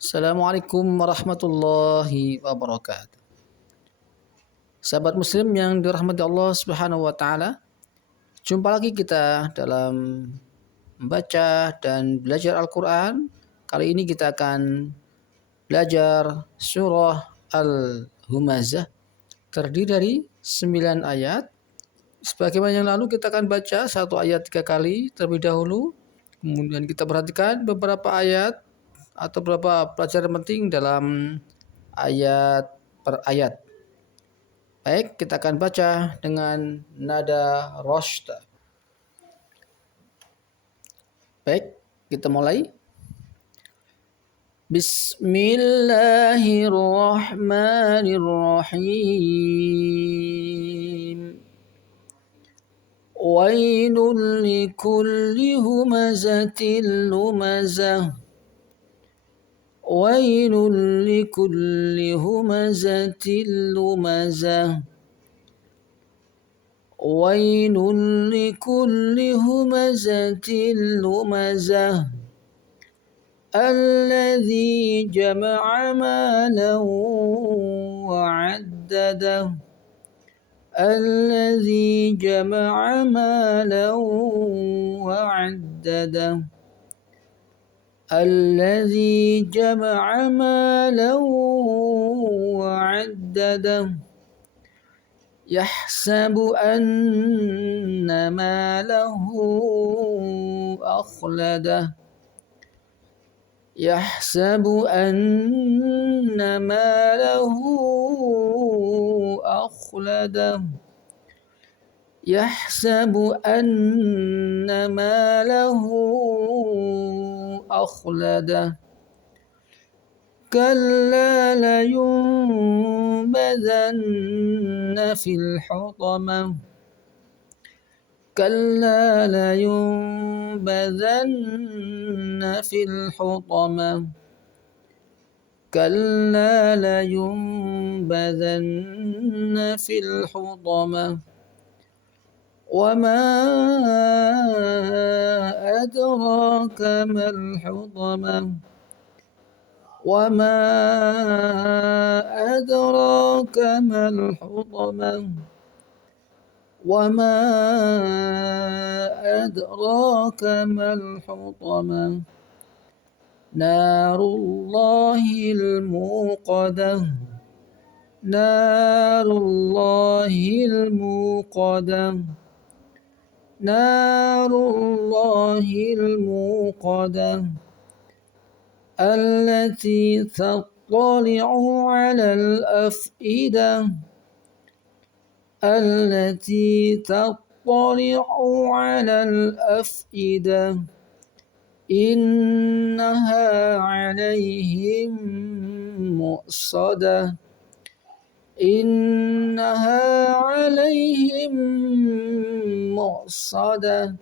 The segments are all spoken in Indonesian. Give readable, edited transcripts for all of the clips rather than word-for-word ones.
Assalamualaikum warahmatullahi wabarakatuh. Sahabat muslim yang dirahmati Allah Subhanahu wa taala, jumpa lagi kita dalam membaca dan belajar Al-Qur'an. Kali ini kita akan belajar surah Al-Humazah, terdiri dari 9 ayat. Sebagaimana yang lalu kita akan baca satu ayat 3 kali terlebih dahulu. Kemudian kita perhatikan beberapa ayat atau beberapa pelajaran penting dalam ayat per ayat. Baik, kita akan baca dengan nada roshta. Baik, kita mulai. Bismillahirrahmanirrahim. Wailul likulli humazatil lumazah. Wailul likulli humazatil lumazah. ويل لكل همزة لمزة الذي جمع مالا وعدده الذي جمع مالا وعدده الذي جمع مالا وعدده يحسب أن ماله أخلده يحسب أن ماله أخلده يحسب أن ماله أخلده كلا لينبذن في الحطمة كلا لينبذن في الحطمة كلا لينبذن في الحطمة وما أدراك ما الحطمة وما أدراك ما الحطمة وما أدراك ما الحطمة نار الله الموقدة نار الله الموقدة نار الله الموقدة التي تطلع على الأفئدة التي تطلع على الأفئدة إنها عليهم مؤصدة إنها عليهم مؤصدة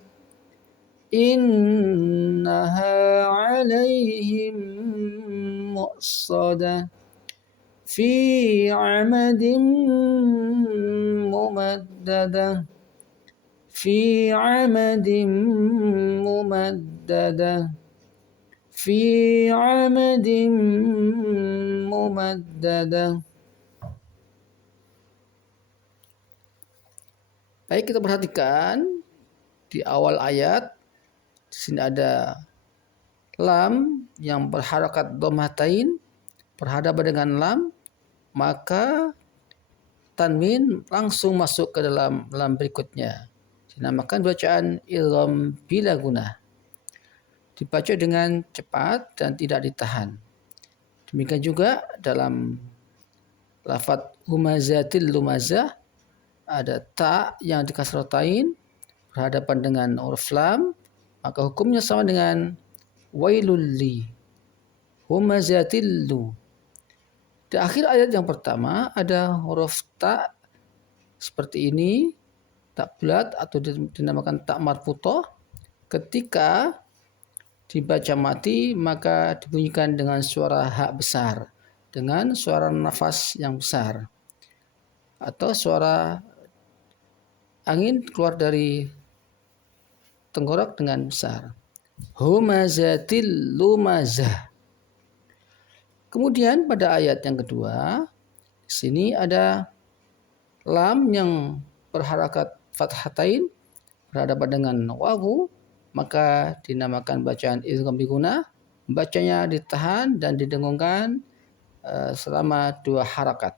إنها عليهم مؤصدة في عمد ممددة في عمد ممددة في عمد ممددة. Baik, kita perhatikan di awal ayat. Di sini ada lam yang berharakat dhammatain berhadapan dengan lam, maka tanwin langsung masuk ke dalam lam berikutnya. Dinamakan bacaan idgham bila gunah. Dibaca dengan cepat dan tidak ditahan. Demikian juga dalam lafadz humazatil lumazah ada ta yang dikasrotain berhadapan dengan huruf lam, maka hukumnya sama dengan wailul li humazatil lu. Di akhir ayat yang pertama ada huruf ta seperti ini, tak bulat atau dinamakan tak marfutoh. Ketika dibaca mati maka dibunyikan dengan suara ha besar, dengan suara nafas yang besar, atau suara angin keluar dari tenggorok dengan besar. Humazatil lumazah. Kemudian pada ayat yang kedua, di sini ada lam yang berharakat fathatain berhadapan dengan wawu, maka dinamakan bacaan idgham biguna. Bacanya ditahan dan didengungkan selama 2 harakat.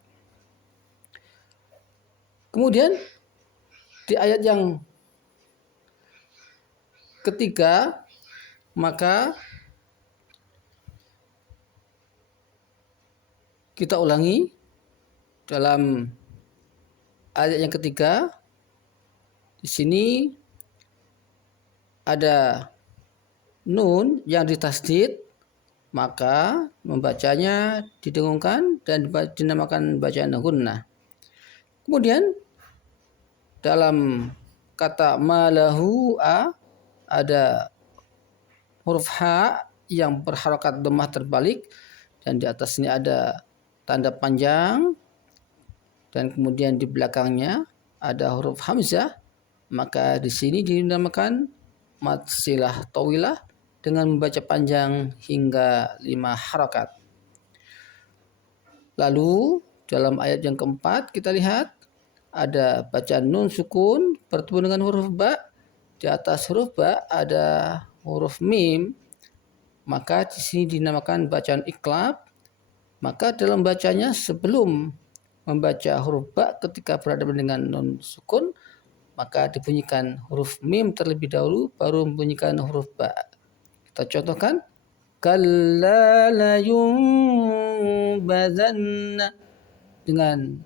Kemudian di ayat yang ketiga, maka kita ulangi dalam ayat yang ketiga. Di sini ada nun yang ditasdid, maka membacanya didengungkan dan dinamakan bacaan gunnah. Kemudian dalam kata malahu ada huruf H yang berharakat dhammah terbalik dan di atasnya ada tanda panjang dan kemudian di belakangnya ada huruf hamzah, maka di sini dinamakan mad silah tawilah dengan membaca panjang hingga 5 harakat. Lalu dalam ayat yang keempat kita lihat ada bacaan nun sukun bertemu dengan huruf ba. Di atas huruf ba ada huruf mim, maka di sini dinamakan bacaan iqlab. Maka dalam bacanya sebelum membaca huruf ba ketika berhadapan dengan nun sukun, maka dibunyikan huruf mim terlebih dahulu baru membunyikan huruf ba. Kita contohkan kalla la yunbadanna dengan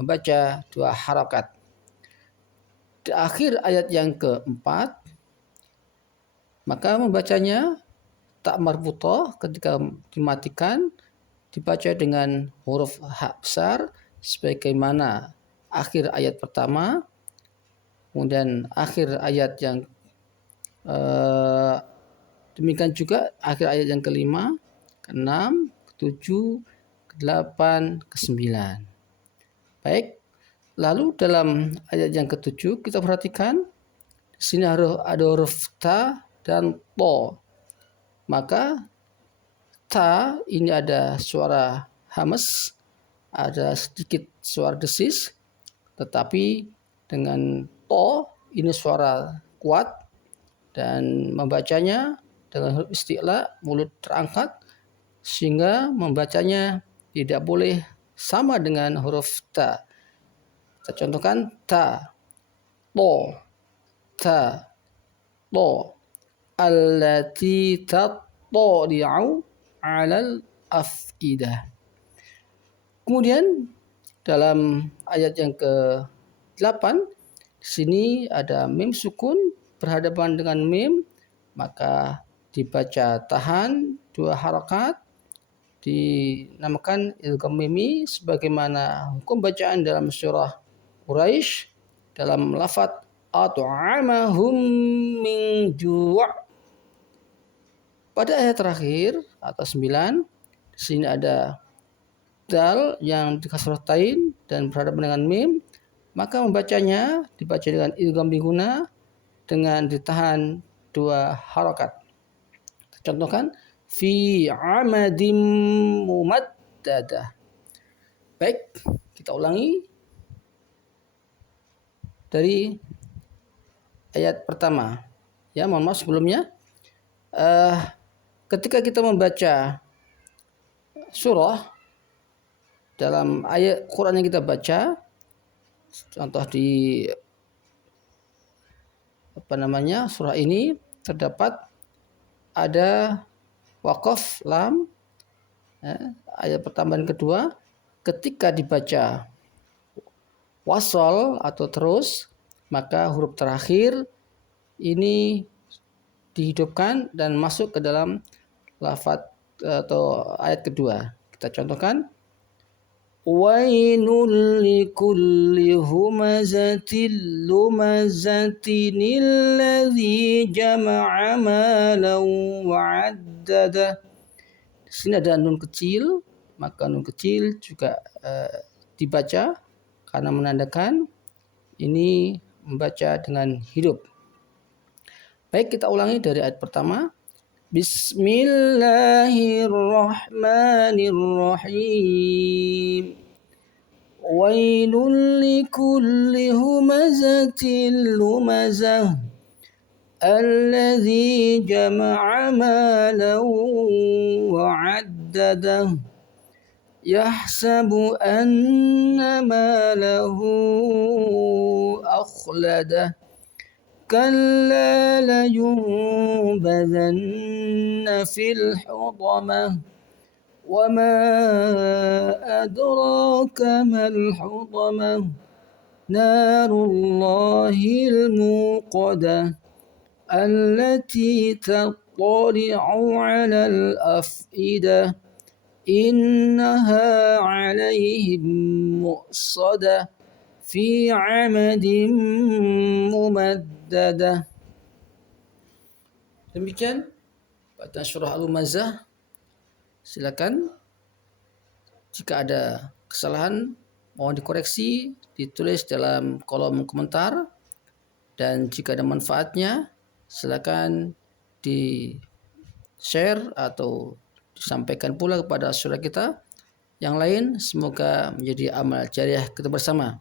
membaca 2 harakat. Di akhir ayat yang keempat, maka membacanya tak marbutah ketika dimatikan dibaca dengan huruf H besar sebagaimana akhir ayat pertama, kemudian akhir ayat yang demikian juga akhir ayat yang kelima, keenam, ketujuh, kedelapan, kesembilan. Baik, lalu dalam ayat yang ketujuh kita perhatikan di sini ada huruf ta dan to. Maka ta ini ada suara hamas, ada sedikit suara desis, tetapi dengan to ini suara kuat dan membacanya dengan huruf isti'la, mulut terangkat, sehingga membacanya tidak boleh sama dengan huruf ta. Kita contohkan ta, to, ta, to, allati tattali'u 'alal af'idah. Kemudian dalam ayat yang ke-8 di sini ada mim sukun berhadapan dengan mim, maka dibaca tahan 2 harakat, dinamakan idgham mimi sebagaimana hukum bacaan dalam surah Quraisy dalam lafaz at'amahum min ju'. Pada ayat terakhir atau 9, di sini ada dal yang dikasratain dan berhadapan dengan mim, maka membacanya dibaca dengan idgham biguna dengan ditahan 2 harakat. Contohkan fi amadim mumaddadah. Baik, kita ulangi dari ayat pertama. Ya, mohon maaf sebelumnya. Ketika kita membaca surah dalam ayat Quran yang kita baca, contoh di surah ini terdapat ada waqaf lam, ayat pertama dan kedua. Ketika dibaca wasal atau terus, maka huruf terakhir ini dihidupkan dan masuk ke dalam lafaz atau ayat kedua. Kita contohkan wailul likulli humazatil lumazatin alladzi jama'a malan wa'addada. Di sini ada nun kecil, maka nun kecil juga dibaca karena menandakan ini membaca dengan hidup. Baik, kita ulangi dari ayat pertama. Bismillahirrahmanirrahim. Wailul likulli humazatil lumazah alladzi jama'a malan wa 'addadah yahsabu anna malahu akhladah kalla layunbadhanna fil hutamah wa ma adraka mal hutamah narullahil muqadah allati tattali'u 'alal af'idah innaha 'alaihim mu'sadah fi 'amadin mumaddadah. Demikian bacaan surah Al-Humazah. Silakan jika ada kesalahan mohon dikoreksi, ditulis dalam kolom komentar, dan jika ada manfaatnya silakan di share atau disampaikan pula kepada saudara kita yang lain. Semoga menjadi amal jariah kita bersama.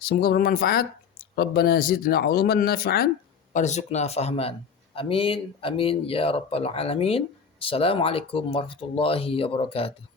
Semoga bermanfaat. Rabbana zidna uluman nafi'an warzuqna fahman. Amin amin ya rabbal alamin. Assalamualaikum warahmatullahi wabarakatuh.